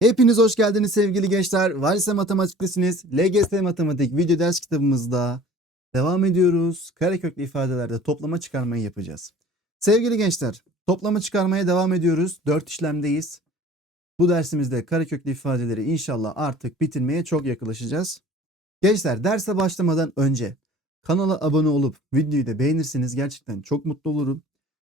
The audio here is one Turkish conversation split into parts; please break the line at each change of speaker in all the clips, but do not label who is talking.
Hepiniz hoş geldiniz sevgili gençler. Valise Matematik'tesiniz. LGS Matematik video ders kitabımızda devam ediyoruz. Kareköklü ifadelerde toplama çıkarmayı yapacağız. Sevgili gençler, toplama çıkarmaya devam ediyoruz. 4 işlemdeyiz. Bu dersimizde kareköklü ifadeleri inşallah artık bitirmeye çok yaklaşacağız. Gençler derse başlamadan önce kanala abone olup videoyu da beğenirseniz gerçekten çok mutlu olurum.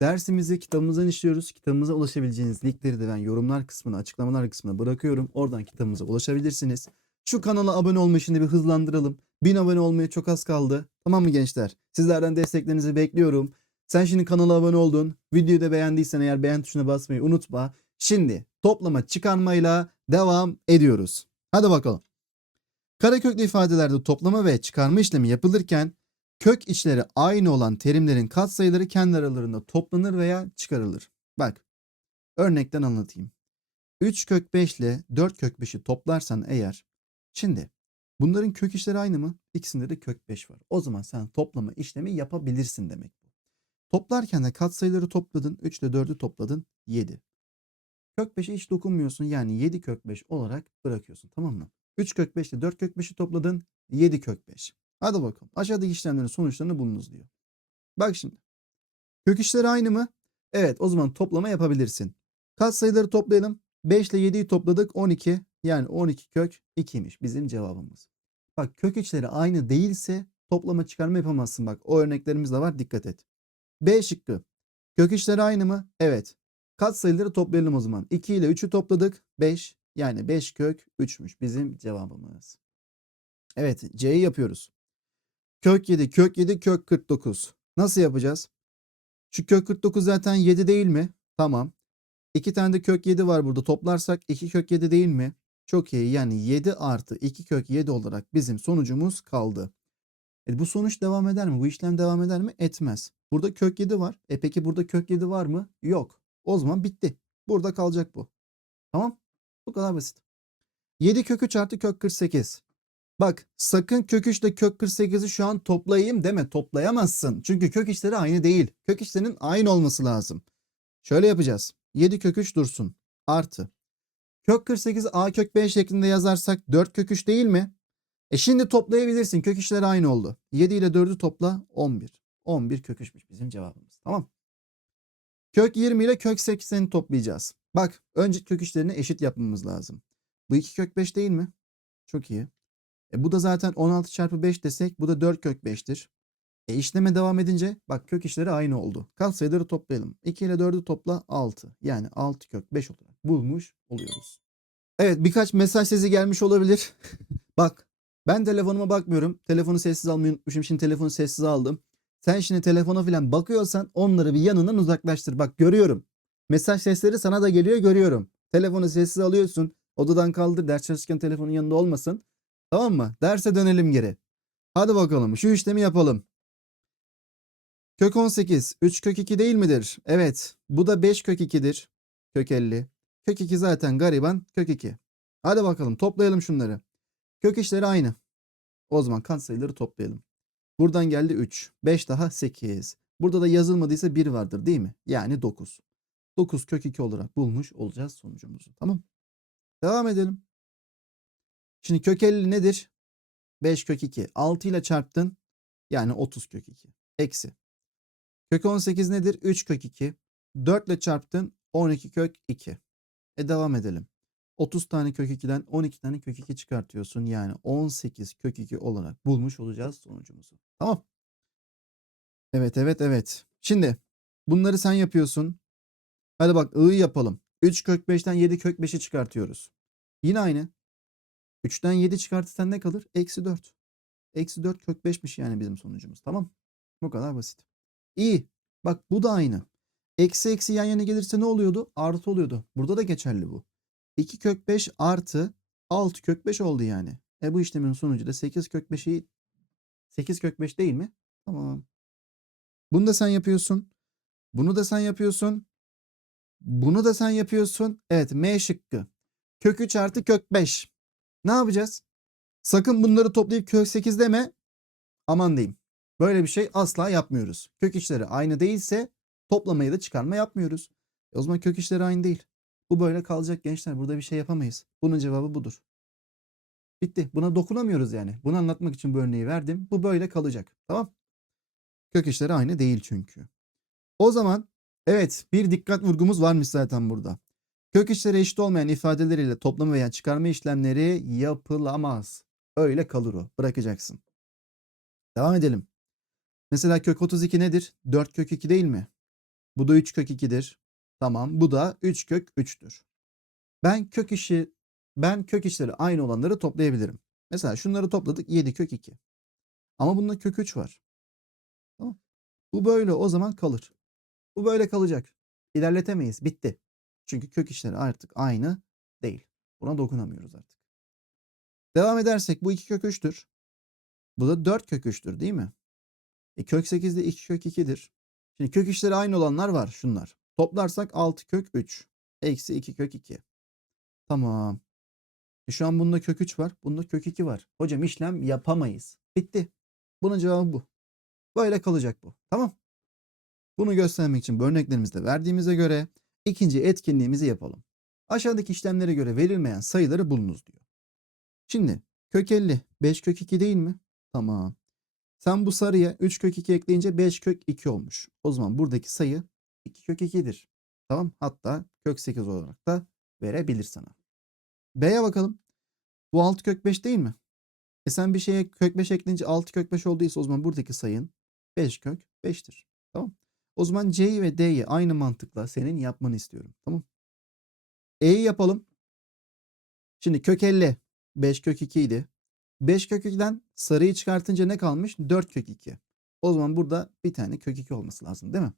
Dersimizi kitabımızdan işliyoruz. Kitabımıza ulaşabileceğiniz linkleri de ben yorumlar kısmına, açıklamalar kısmına bırakıyorum. Oradan kitabımıza ulaşabilirsiniz. Şu kanala abone olma işini bir hızlandıralım. 1000 abone olmaya çok az kaldı. Tamam mı gençler? Sizlerden desteklerinizi bekliyorum. Sen şimdi kanala abone oldun. Videoyu da beğendiysen eğer beğen tuşuna basmayı unutma. Şimdi toplama çıkarmayla devam ediyoruz. Hadi bakalım. Kareköklü ifadelerde toplama ve çıkarma işlemi yapılırken kök içleri aynı olan terimlerin katsayıları kendi aralarında toplanır veya çıkarılır. Bak örnekten anlatayım. 3 kök 5 ile 4 kök 5'i toplarsan eğer şimdi bunların kök içleri aynı mı? İkisinde de kök 5 var. O zaman sen toplama işlemi yapabilirsin demek. Toplarken de katsayıları topladın. 3 ile 4'ü topladın. 7. Kök 5'e hiç dokunmuyorsun. Yani 7 kök 5 olarak bırakıyorsun. Tamam mı? 3 kök 5 ile 4 kök 5'i topladın. 7 kök 5. Hadi bakalım. Aşağıdaki işlemlerin sonuçlarını bulunuz diyor. Bak şimdi. Kök işleri aynı mı? Evet o zaman toplama yapabilirsin. Katsayıları toplayalım. 5 ile 7'yi topladık 12. Yani 12 kök 2'ymiş bizim cevabımız. Bak kök içleri aynı değilse toplama çıkarma yapamazsın. Bak o örneklerimiz de var dikkat et. B şıkkı. Kök içleri aynı mı? Evet. Katsayıları toplayalım o zaman. 2 ile 3'ü topladık. 5. Yani 5 kök 3'müş bizim cevabımız. Evet C'yi yapıyoruz. Kök 7, kök 7, kök 49. Nasıl yapacağız? Şu kök 49 zaten 7 değil mi? Tamam. İki tane de kök 7 var burada. Toplarsak 2 kök 7 değil mi? Çok iyi. Yani 7 artı 2 kök 7 olarak bizim sonucumuz kaldı. E bu sonuç devam eder mi? Bu işlem devam eder mi? Etmez. Burada kök 7 var. E peki burada kök 7 var mı? Yok. O zaman bitti. Burada kalacak bu. Tamam. Bu kadar basit. 7 kök 3 artı kök 48. Bak sakın kök 3 ile kök 48'i şu an toplayayım deme. Toplayamazsın. Çünkü kök içleri aynı değil. Kök içlerinin aynı olması lazım. Şöyle yapacağız. 7 kök 3 dursun. Artı. Kök 48 a kök b şeklinde yazarsak 4 kök 3 değil mi? E şimdi toplayabilirsin. Kök içleri aynı oldu. 7 ile 4'ü topla 11. 11 kök 3'müş bizim cevabımız. Tamam. Kök 20 ile kök 80'i toplayacağız. Bak önce kök içlerini eşit yapmamız lazım. Bu 2 kök 5 değil mi? Çok iyi. E bu da zaten 16 çarpı 5 desek bu da 4 kök 5'tir. E işleme devam edince bak kök işleri aynı oldu. Katsayıları toplayalım. 2 ile 4'ü topla 6. Yani 6 kök 5 olarak bulmuş oluyoruz. Evet birkaç mesaj sesi gelmiş olabilir. bak ben telefonuma bakmıyorum. Telefonu sessiz almayı unutmuşum. Şimdi telefonu sessiz aldım. Sen şimdi telefona falan bakıyorsan onları bir yanından uzaklaştır. Bak görüyorum. Mesaj sesleri sana da geliyor görüyorum. Telefonu sessiz alıyorsun. Odadan kaldır. Ders çalışırken telefonun yanında olmasın. Tamam mı? Derse dönelim geri. Hadi bakalım şu işlemi yapalım. Kök 18 3 kök 2 değil midir? Evet. Bu da 5 kök 2'dir. Kök 50. Kök 2 zaten gariban kök 2. Hadi bakalım toplayalım şunları. Kök işleri aynı. O zaman katsayıları toplayalım. Buradan geldi 3. 5 daha 8. Burada da yazılmadıysa 1 vardır değil mi? Yani 9. 9 kök 2 olarak bulmuş olacağız sonucumuzu. Tamam. Devam edelim. Şimdi kök 50 nedir? 5 kök 2. 6 ile çarptın. Yani 30 kök 2. Eksi. Kök 18 nedir? 3 kök 2. 4 ile çarptın. 12 kök 2. E devam edelim. 30 tane kök 2'den 12 tane kök 2 çıkartıyorsun. Yani 18 kök 2 olarak bulmuş olacağız sonucumuzu. Tamam. Evet evet evet. Şimdi bunları sen yapıyorsun. Hadi bak i'yi yapalım. 3 kök 5'ten 7 kök 5'i çıkartıyoruz. Yine aynı. 3'ten 7 çıkartırsan ne kalır? Eksi 4. Eksi 4 kök 5'miş yani bizim sonucumuz. Tamam. Bu kadar basit. İyi. Bak bu da aynı. Eksi eksi yan yana gelirse ne oluyordu? Artı oluyordu. Burada da geçerli bu. 2 kök 5 artı 6 kök 5 oldu yani. E bu işlemin sonucu da 8 kök 5'i 8 kök 5 değil mi? Tamam. Bunu da sen yapıyorsun. Bunu da sen yapıyorsun. Bunu da sen yapıyorsun. Evet M şıkkı. Kök 3 artı kök 5. Ne yapacağız? Sakın bunları toplayıp kök 8 deme. Aman diyeyim. Böyle bir şey asla yapmıyoruz. Kök içleri aynı değilse toplamayı da çıkarma yapmıyoruz. E o zaman kök içleri aynı değil. Bu böyle kalacak gençler. Burada bir şey yapamayız. Bunun cevabı budur. Bitti. Buna dokunamıyoruz yani. Bunu anlatmak için bu örneği verdim. Bu böyle kalacak. Tamam. Kök işleri aynı değil çünkü. O zaman evet bir dikkat vurgumuz varmış zaten burada. Kök işleri eşit olmayan ifadeleriyle toplama veya çıkarma işlemleri yapılamaz. Öyle kalır o. Bırakacaksın. Devam edelim. Mesela kök 32 nedir? 4 kök 2 değil mi? Bu da 3 kök 2'dir. Tamam. Bu da 3 kök 3'tür. Ben kök işi ben kök işleri aynı olanları toplayabilirim. Mesela şunları topladık 7 kök 2. Ama bunda kök 3 var. Tamam. Bu böyle o zaman kalır. Bu böyle kalacak. İlerletemeyiz. Bitti. Çünkü kök işleri artık aynı değil. Buna dokunamıyoruz artık. Devam edersek bu 2 kök 3'tür. Bu da 4 kök 3'tür değil mi? E kök 8 de 2 kök 2'dir. Şimdi kök işleri aynı olanlar var şunlar. Toplarsak 6 kök 3. Eksi 2 kök 2. Tamam. E şu an bunda kök 3 var. Bunda kök 2 var. Hocam işlem yapamayız. Bitti. Bunun cevabı bu. Böyle kalacak bu. Tamam. Bunu göstermek için bu örneklerimizde verdiğimize göre ikinci etkinliğimizi yapalım. Aşağıdaki işlemlere göre verilmeyen sayıları bulunuz diyor. Şimdi kök 50 5 kök 2 değil mi? Tamam. Sen bu sarıya 3 kök 2 ekleyince 5 kök 2 olmuş. O zaman buradaki sayı 2 kök 2'dir. Tamam. Hatta kök 8 olarak da verebilir sana. B'ye bakalım. Bu 6 kök 5 değil mi? E sen bir şeye kök 5 ekleyince 6 kök 5 olduysa o zaman buradaki sayın 5 kök 5'tir. Tamam. O zaman C'yi ve D'yi aynı mantıkla senin yapmanı istiyorum. Tamam. E'yi yapalım. Şimdi kök 50 5 kök 2 idi. 5 kök 2'den sarıyı çıkartınca ne kalmış? 4 kök 2. O zaman burada bir tane kök 2 olması lazım değil mi?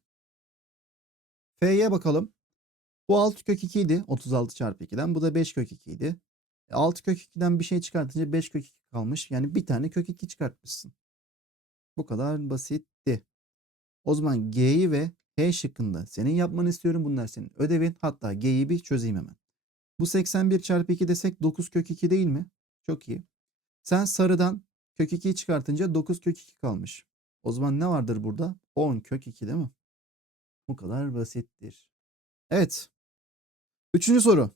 F'ye bakalım. Bu 6 kök 2 idi. 36 çarpı 2'den. Bu da 5 kök 2 idi. 6 kök 2'den bir şey çıkartınca 5 kök 2 kalmış. Yani bir tane kök 2 çıkartmışsın. Bu kadar basitti. O zaman G'yi ve H şıkkında senin yapmanı istiyorum. Bunlar senin ödevin. Hatta G'yi bir çözeyim hemen. Bu 81 çarpı 2 desek 9 kök 2 değil mi? Çok iyi. Sen sarıdan kök 2'yi çıkartınca 9 kök 2 kalmış. O zaman ne vardır burada? 10 kök 2 değil mi? Bu kadar basittir. Evet. Üçüncü soru.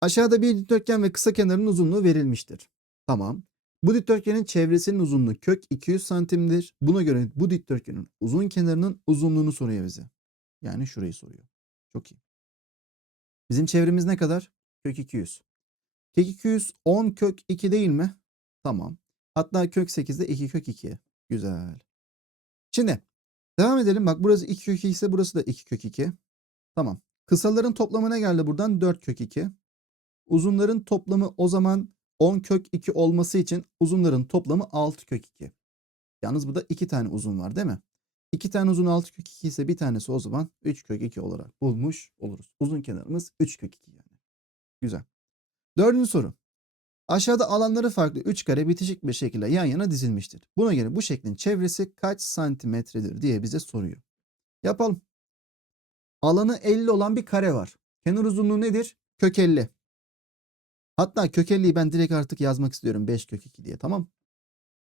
Aşağıda bir dikdörtgen ve kısa kenarın uzunluğu verilmiştir. Tamam. Bu dikdörtgenin çevresinin uzunluğu kök 200 santimdir. Buna göre bu dikdörtgenin uzun kenarının uzunluğunu soruyor bize. Yani şurayı soruyor. Çok iyi. Bizim çevremiz ne kadar? Kök 200. Kök 200 10 kök 2 değil mi? Tamam. Hatta kök 8 de 2 kök 2. Güzel. Şimdi devam edelim. Bak burası 2 kök 2 ise burası da 2 kök 2. Tamam. Kısaların toplamı ne geldi buradan? 4 kök 2. Uzunların toplamı o zaman 10 kök 2 olması için uzunların toplamı 6 kök 2. Yalnız burada 2 tane uzun var değil mi? 2 tane uzun 6 kök 2 ise bir tanesi o zaman 3 kök 2 olarak bulmuş oluruz. Uzun kenarımız 3 kök 2 yani. Güzel. Dördüncü soru. Aşağıda alanları farklı 3 kare bitişik bir şekilde yan yana dizilmiştir. Buna göre bu şeklin çevresi kaç santimetredir diye bize soruyor. Yapalım. Alanı 50 olan bir kare var. Kenar uzunluğu nedir? Kök 50. Hatta kök 50'yi ben direkt artık yazmak istiyorum 5 kök 2 diye tamam.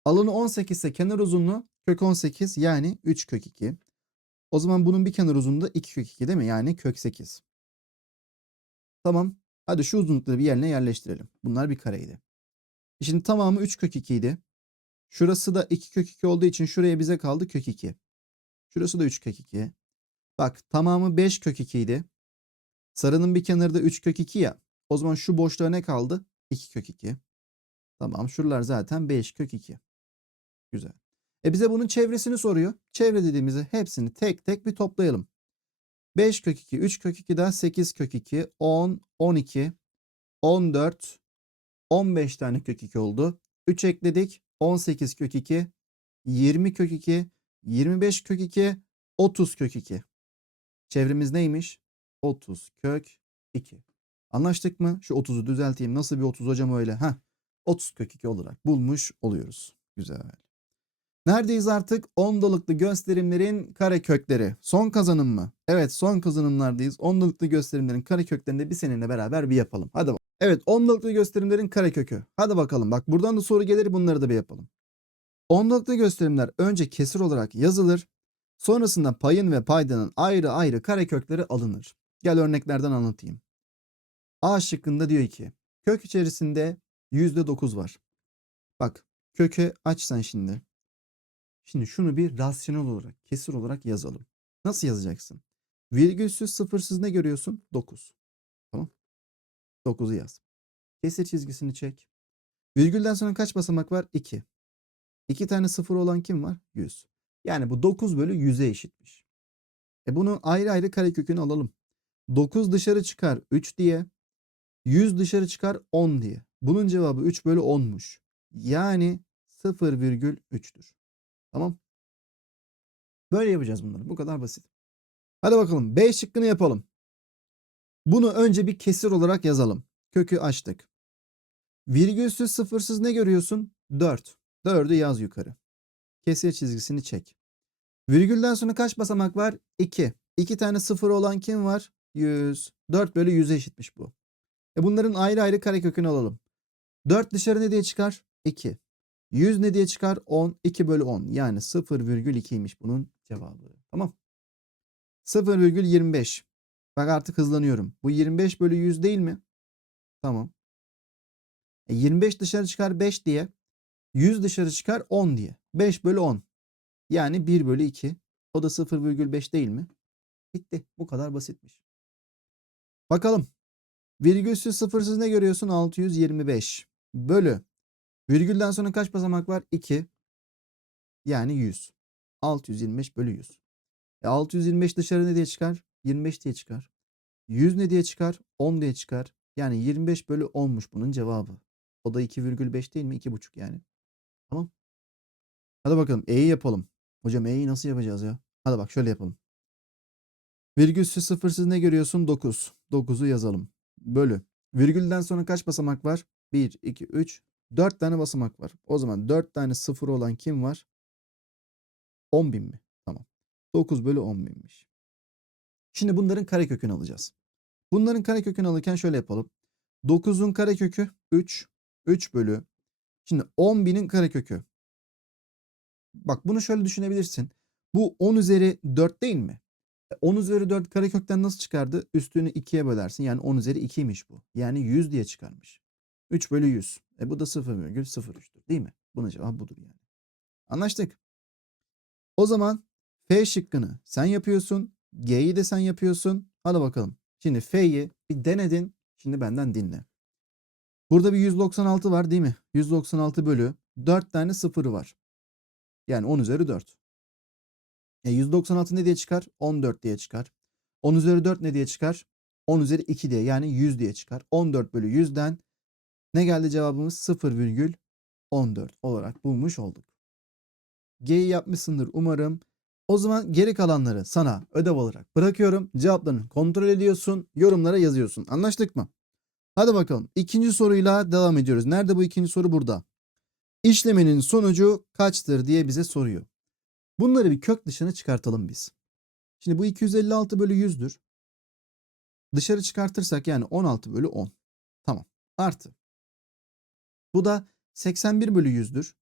Alanı 18 ise kenar uzunluğu kök 18 yani 3 kök 2. O zaman bunun bir kenar uzunluğu da 2 kök 2 değil mi? Yani kök 8. Tamam. Hadi şu uzunlukları bir yerine yerleştirelim. Bunlar bir kareydi. Şimdi tamamı 3 kök 2 idi. Şurası da 2 kök 2 olduğu için şuraya bize kaldı kök 2. Şurası da 3 kök 2. Bak tamamı 5 kök 2 idi. Sarının bir kenarı da 3 kök 2 ya. O zaman şu boşluğa ne kaldı? 2 kök 2. Tamam şuralar zaten 5 kök 2. Güzel. E bize bunun çevresini soruyor. Çevre dediğimizde hepsini tek tek bir toplayalım. 5 kök 2, 3 kök 2 daha 8 kök 2, 10, 12, 14, 15 tane kök 2 oldu. 3 ekledik. 18 kök 2, 20 kök 2, 25 kök 2, 30 kök 2. Çevremiz neymiş? 30 kök 2. Anlaştık mı? Şu 30'u düzelteyim. Nasıl bir 30 hocam öyle? Heh. 30 kök 2 olarak bulmuş oluyoruz. Güzel. Neredeyiz artık? Ondalıklı gösterimlerin kare kökleri. Son kazanım mı? Evet son kazanımlardayız. Ondalıklı gösterimlerin kare köklerini de bir seninle beraber bir yapalım. Hadi bakalım. Evet ondalıklı gösterimlerin kare kökü. Hadi bakalım bak buradan da soru gelir bunları da bir yapalım. Ondalıklı gösterimler önce kesir olarak yazılır. Sonrasında payın ve paydanın ayrı ayrı kare kökleri alınır. Gel örneklerden anlatayım. A şıkkında diyor ki kök içerisinde %9 var. Bak köke açsan şimdi. Şimdi şunu bir rasyonel olarak, kesir olarak yazalım. Nasıl yazacaksın? Virgülsüz sıfırsız ne görüyorsun? 9. Tamam. 9'u yaz. Kesir çizgisini çek. Virgülden sonra kaç basamak var? 2. 2 tane sıfır olan kim var? 100. Yani bu 9 bölü 100'e eşitmiş. E bunu ayrı ayrı karekökünü alalım. 9 dışarı çıkar 3 diye. 100 dışarı çıkar 10 diye. Bunun cevabı 3 bölü 10'muş. Yani 0,3'tür. Tamam. Böyle yapacağız bunları. Bu kadar basit. Hadi bakalım B şıkkını yapalım. Bunu önce bir kesir olarak yazalım. Kökü açtık. Virgülsüz sıfırsız ne görüyorsun? 4. 4'ü yaz yukarı. Kesir çizgisini çek. Virgülden sonra kaç basamak var? 2. 2 tane sıfır olan kim var? 100. 4 bölü 100'e eşitmiş bu. E bunların ayrı ayrı karekökünü alalım. 4 dışarı ne diye çıkar? 2. 100 ne diye çıkar? 10. 2 bölü 10. Yani 0,2'ymiş bunun cevabı. Tamam. 0,25. Bak artık hızlanıyorum. Bu 25 bölü 100 değil mi? Tamam. E 25 dışarı çıkar 5 diye. 100 dışarı çıkar 10 diye. 5 bölü 10. Yani 1 bölü 2. O da 0,5 değil mi? Bitti. Bu kadar basitmiş. Bakalım. Virgülsüz sıfırsız ne görüyorsun? 625. Bölü. Virgülden sonra kaç basamak var? 2. Yani 100. 625 bölü 100. E 625 dışarı ne diye çıkar? 25 diye çıkar. 100 ne diye çıkar? 10 diye çıkar. Yani 25 bölü 10'muş bunun cevabı. O da 2,5 değil mi? 2,5 yani. Tamam. Hadi bakalım E'yi yapalım. Hocam E'yi nasıl yapacağız ya? Hadi bak şöyle yapalım. Virgülsüz sıfırsız ne görüyorsun? 9. 9'u yazalım. Bölü. Virgülden sonra kaç basamak var? 1, 2, 3, 4 tane basamak var. O zaman 4 tane sıfır olan kim var? 10 bin mi? Tamam. 9 bölü 10 binmiş. Şimdi bunların karekökünü alacağız. Bunların karekökünü alırken şöyle yapalım. 9'un karekökü 3. 3 bölü. Şimdi 10 binin karekökü. Bak bunu şöyle düşünebilirsin. Bu 10 üzeri 4 değil mi? E, 10 üzeri 4 karekökten nasıl çıkardı? Üstünü 2'ye bölersin. Yani 10 üzeri 2'ymiş bu. Yani 100 diye çıkarmış. 3 bölü 100. E bu da 0,03'tür değil mi? Bunun cevabı budur yani. Anlaştık. O zaman F şıkkını sen yapıyorsun. G'yi de sen yapıyorsun. Hadi bakalım. Şimdi F'yi bir denedin. Şimdi benden dinle. Burada bir 196 var değil mi? 196 bölü 4 tane sıfırı var. Yani 10 üzeri 4. E 196 ne diye çıkar? 14 diye çıkar. 10 üzeri 4 ne diye çıkar? 10 üzeri 2 diye yani 100 diye çıkar. 14 bölü 100'den ne geldi cevabımız? 0,14 olarak bulmuş olduk. G'yi yapmışsındır umarım. O zaman geri kalanları sana ödev olarak bırakıyorum. Cevaplarını kontrol ediyorsun. Yorumlara yazıyorsun. Anlaştık mı? Hadi bakalım. İkinci soruyla devam ediyoruz. Nerede bu ikinci soru? Burada. İşlemenin sonucu kaçtır diye bize soruyor. Bunları bir kök dışına çıkartalım biz. Şimdi bu 256 bölü 100'dür. Dışarı çıkartırsak yani 16 bölü 10. Tamam. Artı. Bu da 81 bölü 100'dür.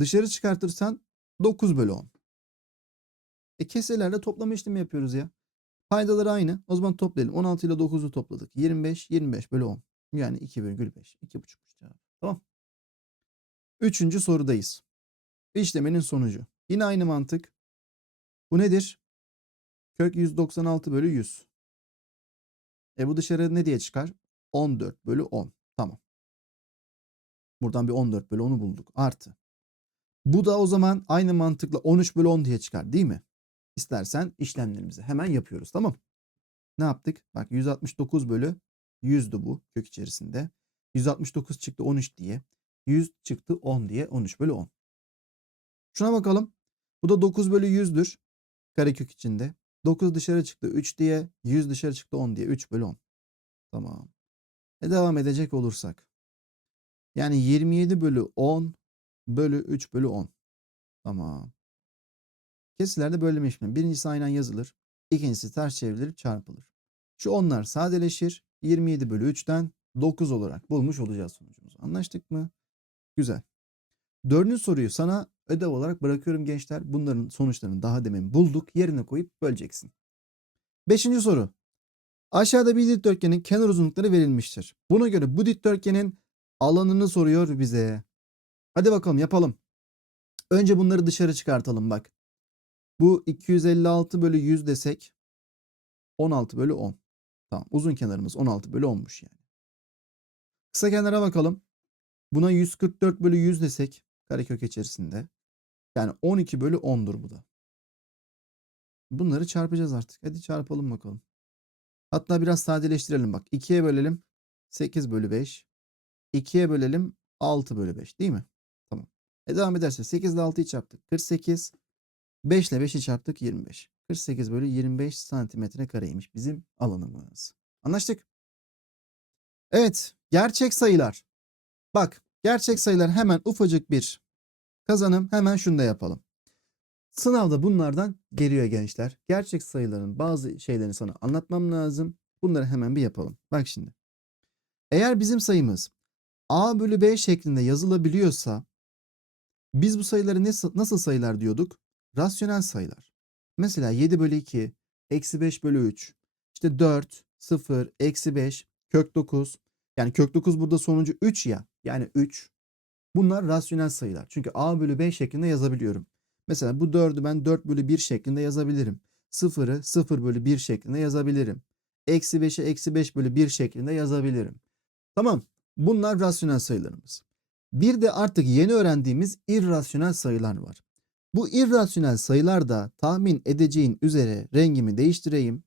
Dışarı çıkartırsan 9 bölü 10. E keselerle toplama işlemi yapıyoruz ya. Paydaları aynı. O zaman toplayalım. 16 ile 9'u topladık. 25, 25 bölü 10. Yani 2,5. 2,5 cevap. Tamam. Üçüncü sorudayız. İşlemenin sonucu. Yine aynı mantık. Bu nedir? Kök 196 bölü 100. E bu dışarı ne diye çıkar? 14 bölü 10. Tamam. Buradan bir 14 bölü 10'u bulduk. Artı. Bu da o zaman aynı mantıkla 13 bölü 10 diye çıkar değil mi? İstersen işlemlerimizi hemen yapıyoruz tamam. Ne yaptık? Bak 169 bölü 100'dü bu kök içerisinde. 169 çıktı 13 diye. 100 çıktı 10 diye 13 bölü 10. Şuna bakalım. Bu da 9 bölü 100'dür. Karekök içinde. 9 dışarı çıktı 3 diye. 100 dışarı çıktı 10 diye. 3 bölü 10. Tamam. E devam edecek olursak. Yani 27 bölü 10 bölü 3 bölü 10. Tamam. Kesilerde bölme işlemi. Birincisi aynen yazılır. İkincisi ters çevrilir çarpılır. Şu onlar sadeleşir. 27 bölü 3'ten 9 olarak bulmuş olacağız sonucumuzu. Anlaştık mı? Güzel. Dördüncü soruyu sana ödev olarak bırakıyorum gençler. Bunların sonuçlarını daha demin bulduk. Yerine koyup böleceksin. Beşinci soru. Aşağıda bir dikdörtgenin kenar uzunlukları verilmiştir. Buna göre bu dikdörtgenin alanını soruyor bize. Hadi bakalım yapalım. Önce bunları dışarı çıkartalım bak. Bu 256 bölü 100 desek 16 bölü 10. Tamam uzun kenarımız 16 bölü 10'muş yani. Kısa kenara bakalım. Buna 144 bölü 100 desek karekök içerisinde. Yani 12 bölü 10'dur bu da. Bunları çarpacağız artık. Hadi çarpalım bakalım. Hatta biraz sadeleştirelim bak. 2'ye bölelim 8 bölü 5. 2'ye bölelim 6 bölü 5 değil mi? Tamam. E devam ederse 8 ile 6'yı çarptık. 48. 5 ile 5'i çarptık 25. 48 bölü 25 santimetre kareymiş bizim alanımız. Anlaştık. Evet. Gerçek sayılar. Bak. Gerçek sayılar hemen ufacık bir kazanım. Hemen şunu da yapalım. Sınavda bunlardan geliyor gençler. Gerçek sayıların bazı şeylerini sana anlatmam lazım. Bunları hemen bir yapalım. Bak şimdi. Eğer bizim sayımız a bölü b şeklinde yazılabiliyorsa biz bu sayıları nasıl, sayılar diyorduk? Rasyonel sayılar. Mesela 7 bölü 2, eksi 5 bölü 3, işte 4, 0, eksi 5, kök 9. Yani kök 9 burada sonucu 3 ya. Yani 3. Bunlar rasyonel sayılar. Çünkü a bölü b şeklinde yazabiliyorum. Mesela bu 4'ü ben 4 bölü 1 şeklinde yazabilirim. 0'ı 0 bölü 1 şeklinde yazabilirim. Eksi 5'i eksi 5 bölü 1 şeklinde yazabilirim. Tamam. Bunlar rasyonel sayılarımız. Bir de artık yeni öğrendiğimiz irrasyonel sayılar var. Bu irrasyonel sayılarda tahmin edeceğin üzere rengimi değiştireyim.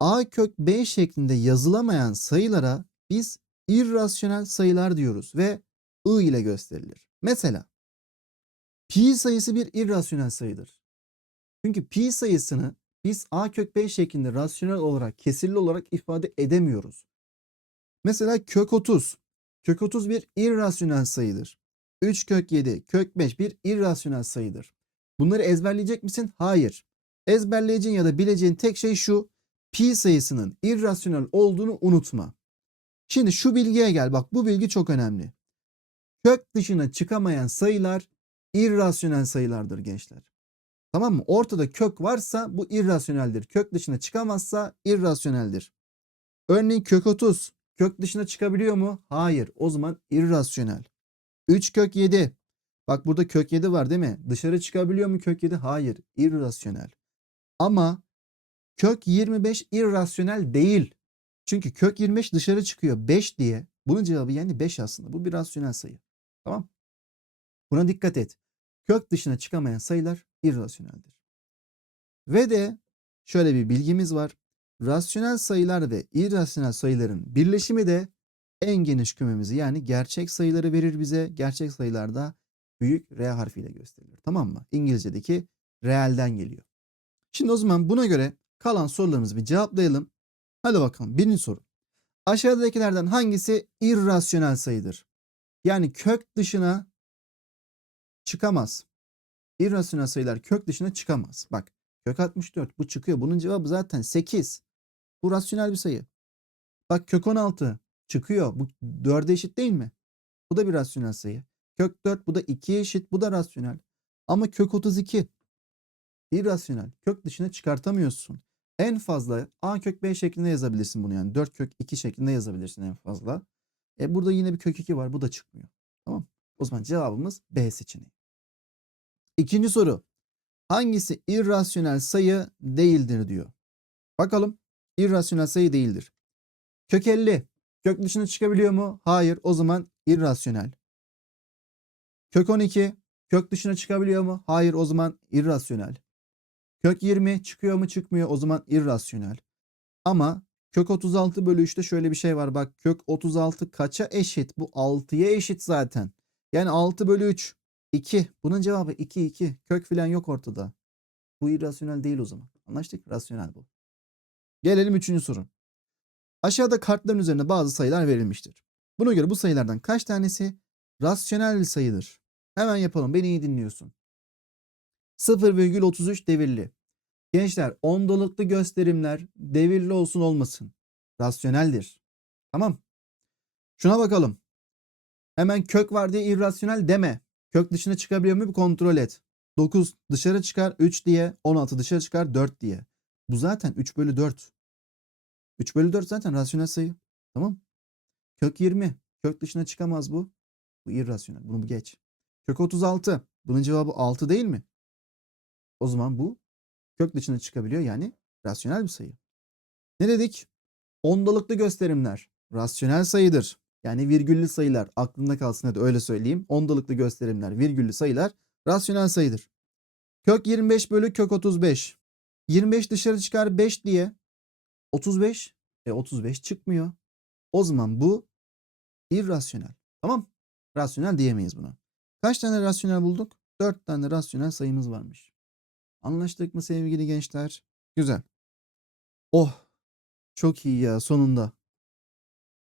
A kök B şeklinde yazılamayan sayılara biz irrasyonel sayılar diyoruz ve I ile gösterilir. Mesela pi sayısı bir irrasyonel sayıdır. Çünkü pi sayısını biz a kök b şeklinde rasyonel olarak kesirli olarak ifade edemiyoruz. Mesela kök 30. Kök 30 bir irrasyonel sayıdır. 3 kök 7, kök 5 bir irrasyonel sayıdır. Bunları ezberleyecek misin? Hayır. Ezberleyeceğin ya da bileceğin tek şey şu. Pi sayısının irrasyonel olduğunu unutma. Şimdi şu bilgiye gel. Bak bu bilgi çok önemli. Kök dışına çıkamayan sayılar irrasyonel sayılardır gençler. Tamam mı? Ortada kök varsa bu irrasyoneldir. Kök dışına çıkamazsa irrasyoneldir. Örneğin kök 30 kök dışına çıkabiliyor mu? Hayır. O zaman irrasyonel. 3 kök 7. Bak burada kök 7 var değil mi? Dışarı çıkabiliyor mu kök 7? Hayır. irrasyonel. Ama kök 25 irrasyonel değil. Çünkü kök 25 dışarı çıkıyor 5 diye. Bunun cevabı yani 5 aslında. Bu bir rasyonel sayı. Tamam. Buna dikkat et. Kök dışına çıkamayan sayılar irrasyoneldir. Ve de şöyle bir bilgimiz var. Rasyonel sayılar ve irrasyonel sayıların birleşimi de en geniş kümemizi yani gerçek sayıları verir bize. Gerçek sayılarda büyük R harfiyle gösterilir. Tamam mı? İngilizce'deki realden geliyor. Şimdi o zaman buna göre kalan sorularımızı bir cevaplayalım. Hadi bakalım birinci soru. Aşağıdakilerden hangisi irrasyonel sayıdır? Yani kök dışına çıkamaz. İrrasyonel sayılar kök dışına çıkamaz. Bak kök 64 bu çıkıyor. Bunun cevabı zaten 8. Bu rasyonel bir sayı. Bak kök 16 çıkıyor. Bu 4'e eşit değil mi? Bu da bir rasyonel sayı. Kök 4 bu da 2'ye eşit. Bu da rasyonel. Ama kök 32 irrasyonel. Kök dışına çıkartamıyorsun. En fazla a kök b şeklinde yazabilirsin bunu yani. 4 kök 2 şeklinde yazabilirsin en fazla. E burada yine bir kök 2 var. Bu da çıkmıyor. Tamam. O zaman cevabımız B seçeneği. İkinci soru. Hangisi irrasyonel sayı değildir diyor. Bakalım. İrrasyonel sayı değildir. Kök 50. Kök dışına çıkabiliyor mu? Hayır. O zaman irrasyonel. Kök 12. Kök dışına çıkabiliyor mu? Hayır. O zaman irrasyonel. Kök 20 çıkıyor mu? Çıkmıyor. O zaman irrasyonel. Ama kök 36 bölü 3'te şöyle bir şey var. Bak kök 36 kaça eşit? Bu 6'ya eşit zaten. Yani 6 bölü 3. 2. Bunun cevabı 2 2. Kök filan yok ortada. Bu irrasyonel değil o zaman. Anlaştık? Rasyonel bu. Gelelim 3. soru. Aşağıda kartların üzerine bazı sayılar verilmiştir. Buna göre bu sayılardan kaç tanesi rasyonel sayıdır? Hemen yapalım. Beni iyi dinliyorsun. 0,33 devirli. Gençler ondalıklı gösterimler devirli olsun olmasın. Rasyoneldir. Tamam. Şuna bakalım. Hemen kök var diye irrasyonel deme. Kök dışına çıkabiliyor mu bir kontrol et. 9 dışarı çıkar 3 diye 16 dışarı çıkar 4 diye. Bu zaten 3 bölü 4. 3 bölü 4 zaten rasyonel sayı. Tamam. Kök 20. Kök dışına çıkamaz bu. Bu irrasyonel. Bunu geç. Kök 36. Bunun cevabı 6 değil mi? O zaman bu kök dışına çıkabiliyor yani rasyonel bir sayı. Ne dedik? Ondalıklı gösterimler rasyonel sayıdır. Yani virgüllü sayılar aklında kalsın hadi öyle söyleyeyim. Ondalıklı gösterimler virgüllü sayılar rasyonel sayıdır. Kök 25 bölü kök 35. 25 dışarı çıkar 5 diye. 35. E 35 çıkmıyor. O zaman bu irrasyonel. Tamam. Rasyonel diyemeyiz buna. Kaç tane rasyonel bulduk? 4 tane rasyonel sayımız varmış. Anlaştık mı sevgili gençler? Güzel. Oh. Çok iyi ya sonunda.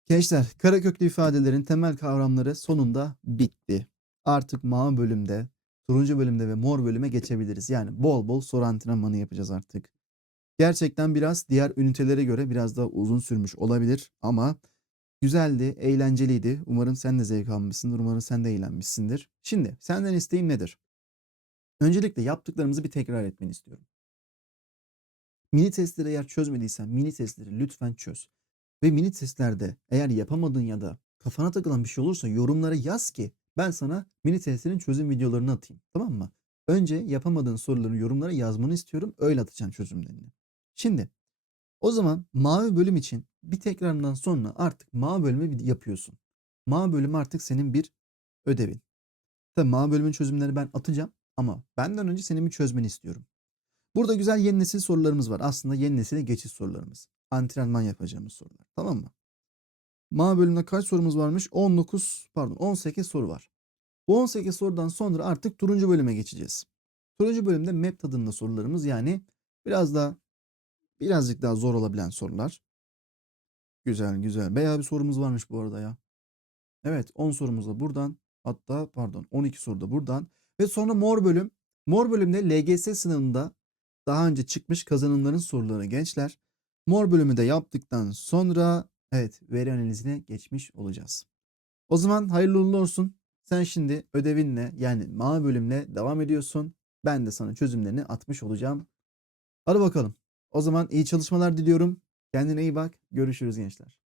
Gençler kareköklü ifadelerin temel kavramları sonunda bitti. Artık mavi bölümde, turuncu bölümde ve mor bölüme geçebiliriz. Yani bol bol soru antrenmanı yapacağız artık. Gerçekten biraz diğer ünitelere göre biraz daha uzun sürmüş olabilir ama güzeldi, eğlenceliydi. Umarım sen de zevk almışsındır. Umarım sen de eğlenmişsindir. Şimdi senden isteğim nedir? Öncelikle yaptıklarımızı bir tekrar etmeni istiyorum. Mini testleri eğer çözmediysen mini testleri lütfen çöz. Ve mini testlerde eğer yapamadığın ya da kafana takılan bir şey olursa yorumlara yaz ki ben sana mini testlerin çözüm videolarını atayım. Tamam mı? Önce yapamadığın soruları yorumlara yazmanı istiyorum. Öyle atacağım çözümlerini. Şimdi o zaman mavi bölüm için bir tekrarından sonra artık mavi bölümü yapıyorsun. Mavi bölüm artık senin bir ödevin. Tabii mavi bölümün çözümlerini ben atacağım ama benden önce senin bir çözmeni istiyorum. Burada güzel yeni nesil sorularımız var. Aslında yeni nesile geçiş sorularımız. Antrenman yapacağımız sorular. Tamam mı? Mavi bölümde kaç sorumuz varmış? 19 pardon 18 soru var. Bu 18 sorudan sonra artık turuncu bölüme geçeceğiz. Turuncu bölümde map tadında sorularımız yani biraz daha birazcık daha zor olabilen sorular. Güzel güzel. Bayağı bir sorumuz varmış bu arada ya. Evet 10 sorumuz da buradan. Hatta pardon 12 soru da buradan. Ve sonra mor bölüm. Mor bölümde LGS sınavında daha önce çıkmış kazanımların soruları gençler. Mor bölümü de yaptıktan sonra evet veri analizine geçmiş olacağız. O zaman hayırlı uğurlu olsun. Sen şimdi ödevinle yani mavi bölümle devam ediyorsun. Ben de sana çözümlerini atmış olacağım. Hadi bakalım. O zaman iyi çalışmalar diliyorum. Kendine iyi bak. Görüşürüz gençler.